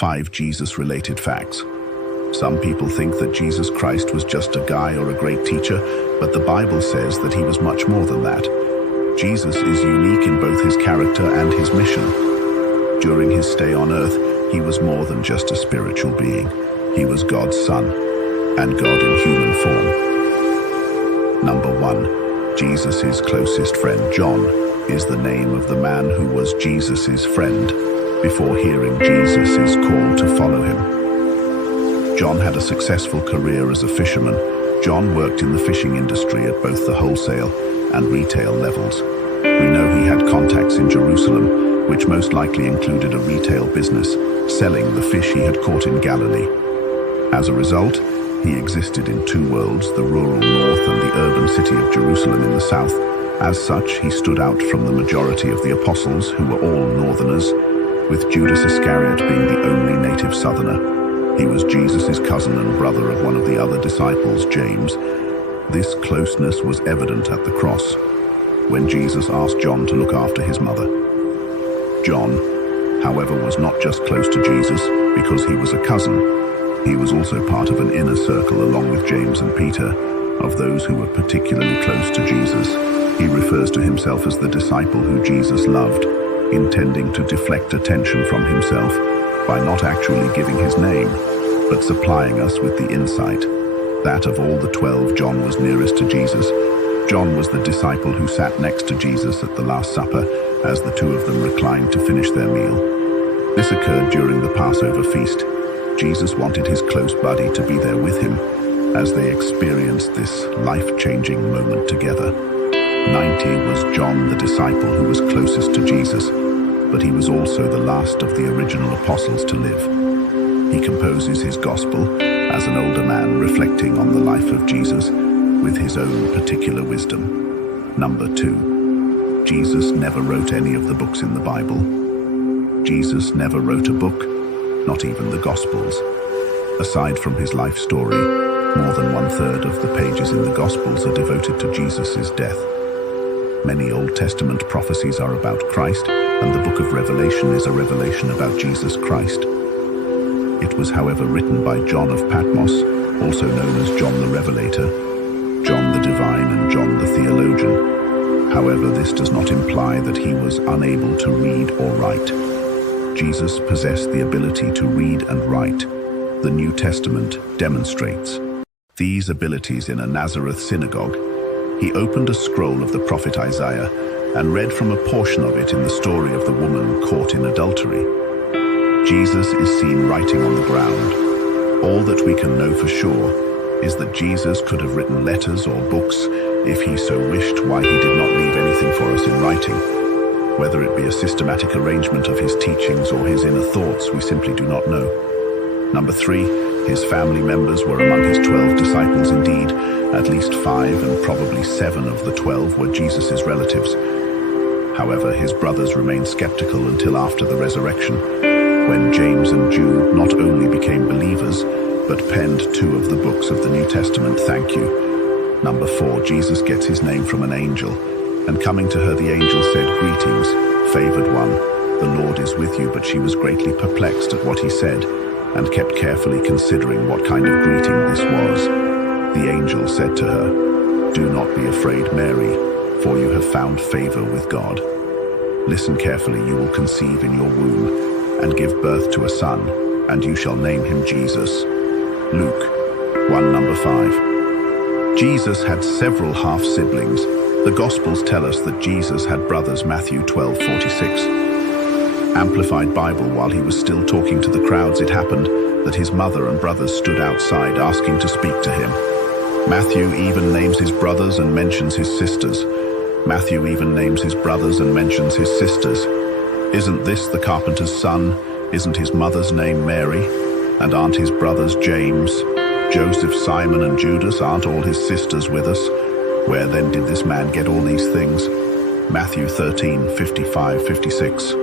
5 Jesus-related facts. Some people think that Jesus Christ was just a guy or a great teacher, but the Bible says that he was much more than that. Jesus is unique in both his character and his mission. During his stay on earth, he was more than just a spiritual being. He was God's Son, and God in human form. Number 1. Jesus' closest friend. John is the name of the man who was Jesus' friend before hearing Jesus' call to follow him. John had a successful career as a fisherman. John worked in the fishing industry at both the wholesale and retail levels. We know he had contacts in Jerusalem, which most likely included a retail business, selling the fish he had caught in Galilee. As a result, he existed in two worlds, the rural north and the urban city of Jerusalem in the south. As such, he stood out from the majority of the apostles, who were all northerners, with Judas Iscariot being the only native southerner. He was Jesus' cousin and brother of one of the other disciples, James. This closeness was evident at the cross, when Jesus asked John to look after his mother. John, however, was not just close to Jesus because he was a cousin. He was also part of an inner circle along with James and Peter, of those who were particularly close to Jesus. He refers to himself as the disciple who Jesus loved, intending to deflect attention from himself by not actually giving his name, but supplying us with the insight that of all the 12, John was nearest to Jesus. John was the disciple who sat next to Jesus at the Last Supper as the two of them reclined to finish their meal. This occurred during the Passover feast. Jesus wanted his close buddy to be there with him as they experienced this life-changing moment together. 90 was John, the disciple who was closest to Jesus, but he was also the last of the original apostles to live. He composes his gospel as an older man reflecting on the life of Jesus with his own particular wisdom. Number 2. Jesus never wrote any of the books in the Bible. Jesus never wrote a book, not even the Gospels. Aside from his life story, more than 1/3 of the pages in the Gospels are devoted to Jesus' death. Many Old Testament prophecies are about Christ, and the book of Revelation is a revelation about Jesus Christ. It was, however, written by John of Patmos, also known as John the Revelator, John the Divine, and John the Theologian. However, this does not imply that he was unable to read or write. Jesus possessed the ability to read and write. The New Testament demonstrates these abilities in a Nazareth synagogue. He opened a scroll of the prophet Isaiah and read from a portion of it in the story of the woman caught in adultery. Jesus is seen writing on the ground. All that we can know for sure is that Jesus could have written letters or books if he so wished. Why he did not leave anything for us in writing, whether it be a systematic arrangement of his teachings or his inner thoughts, we simply do not know. Number 3, his family members were among his 12 disciples. Indeed, at least 5 and probably 7 of the 12 were Jesus' relatives. However, his brothers remained skeptical until after the resurrection, when James and Jude not only became believers, but penned 2 of the books of the New Testament. Thank you. Number 4, Jesus gets his name from an angel. And coming to her, the angel said, "Greetings, favored one, the Lord is with you." But she was greatly perplexed at what he said, and kept carefully considering what kind of greeting this was. The angel said to her, "Do not be afraid, Mary, for you have found favor with God. Listen carefully, you will conceive in your womb, and give birth to a son, and you shall name him Jesus." Luke 1, number 5. Jesus had several half-siblings. The Gospels tell us that Jesus had brothers. Matthew 12:46. Amplified Bible. While he was still talking to the crowds, it happened that his mother and brothers stood outside asking to speak to him. Matthew even names his brothers and mentions his sisters. Matthew even names his brothers and mentions his sisters. Isn't this the carpenter's son? Isn't his mother's name Mary? And aren't his brothers James, Joseph, Simon, and Judas? Aren't all his sisters with us? Where then did this man get all these things? Matthew 13:55-56.